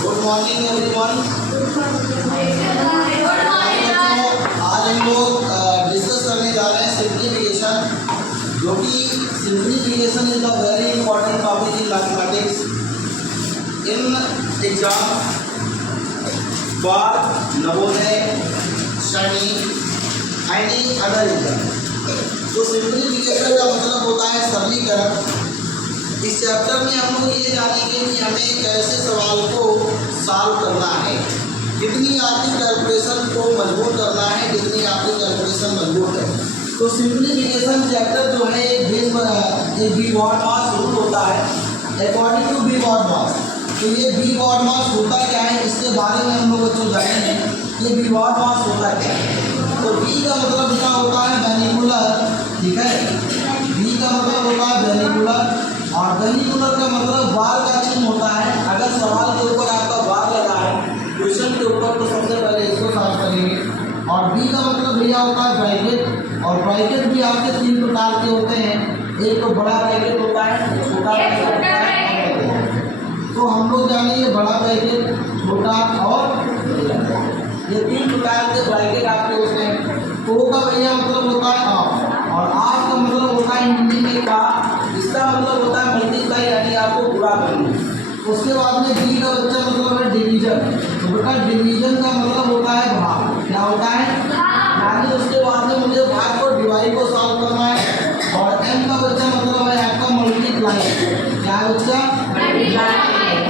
Good morning everyone. आज हम लोग डिस्कस करने जा रहे हैं सिंप्लीफिकेशन, जो कि simplification is a very important topic in mathematics in exam for Navodaya, सैनिक एनी अदर एग्जाम। तो सिंप्लीफिकेशन का मतलब होता है सरलीकरण। इस चैप्टर में हम लोग ये जानेंगे कि हमें कैसे सवाल को सॉल्व करना है, कितनी आपकी कैलकुलेशन को मजबूत करना है, कितनी आपकी कैलकुलेशन मजबूत है। तो सिंप्लीफिकेशन चैप्टर जो है एक बी बॉड मास रूल होता है अकॉर्डिंग टू बी बॉड मास। तो ये बी बॉड मास होता क्या है, इसके बारे में हम लोग बच्चों जानेंगे। ये बी बॉड मास होता क्या है। तो बी का मतलब क्या होता है, वेनिकुलर, ठीक है। बी का मतलब होता है वेनिकुलर, और वेनिकुलर का मतलब बार का चिन्ह होता है। अगर सवाल के ऊपर आपका बार लगा है क्वेश्चन के ऊपर, तो सबसे पहले इसको सॉल्व करेंगे। और बी का मतलब भैया होता है ब्रैकेट, और ब्रैकेट भी आपके 3 प्रकार के होते हैं। एक तो बड़ा ब्रैकेट होता है, छोटा ब्रैकेट होता है। तो हम लोग जानेंगे बड़ा ब्रैकेट, छोटा और ये 3 प्रकार के ब्रैकेट आपके होते हैं। तो का भैया मतलब होता है ऑफ, और ऑफ का मतलब होता है हिंदी में का, इसका मतलब होता है मल्टीप्लाई, यानी आपको पूरा करना। उसके बाद में डी का बच्चा मतलब है डिवीजन। तो बेटा डिवीजन का मतलब होता है भाग, क्या होता है, यानी उसके बाद में मुझे भाग को डिवाइड को सॉल्व करना है। और एम का बच्चा मतलब है आपका मल्टीप्लाई, क्या बच्चा,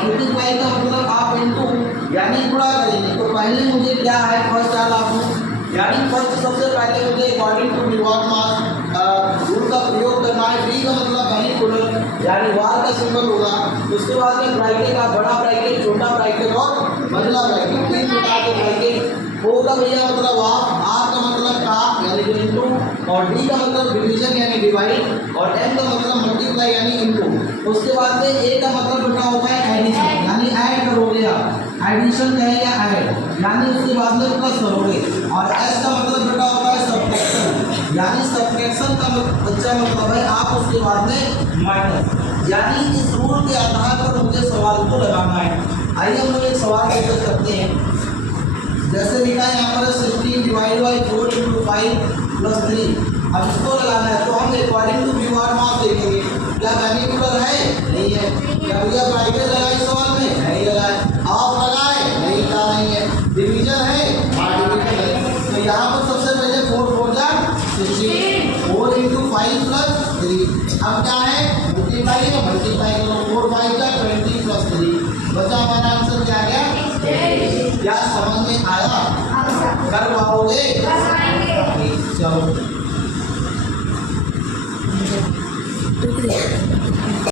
मल्टीप्लाई का मतलब आप इनटू यानी गुणा करेंगे। तो पहले मुझे क्या है, फर्स्ट आल आपको, यानी फर्स्ट सबसे पहले मुझे अकॉर्डिंग टू बी बॉड मास रूल का प्रयोग करना है। बी का मतलब वेनिकुलर, यानी वार का सिंबल होगा। उसके बाद में ब्रैकेट का बड़ा ब्रैकेट, छोटा ब्रैकेट और बड़ा ब्रैकेट, 3 प्रकार के ब्रैकेट। ओ का भैया मतलब ऑफ, आर का मतलब का यानी इनटू, और डी का मतलब डिवीजन यानी डिवाइड, और एम का मतलब मल्टीप्लाई यानी इनटू। उसके बाद में ए का मतलब बेटा होता है एडिशन, यानी ऐड करोगे आप, एडिशन कहे या ऐड, यानी उसके बाद में प्लस करोगे। और एस का मतलब बेटा होता है सब्ट्रैक्शन, यानी सब्ट्रैक्शन का बच्चा मतलब है आप उसके बाद में माइनस। यानी इस रूल के आधार पर मुझे सवाल को लगाना है। आइए हम लोग एक सवाल डिस्कस करते हैं। जैसे लिखा है यहाँ पर 16 डिवाइड बाई 4 इंटू 5 प्लस 3। अब इसको लगाना है, तो हम अकॉर्डिंग टू बी बॉड मास देखेंगे। क्या वेनिकुलर है, नहीं है। क्या भैया ब्रैकेट लगाए इस सवाल में, नहीं लगाए। ऑफ लगाए, नहीं लगा, नहीं है। डिवीजन है, डिवीजन है। तो यहाँ पर सबसे पहले 4 4 जा 16, 4 इंटू 5 प्लस 3। अब क्या है, मल्टीप्लाई है, मल्टीप्लाई करो, 4 5 का 20 प्लस 3। बचा हमारा आंसर क्या गया, क्या समझ में आया, कर पाओगे, चलो।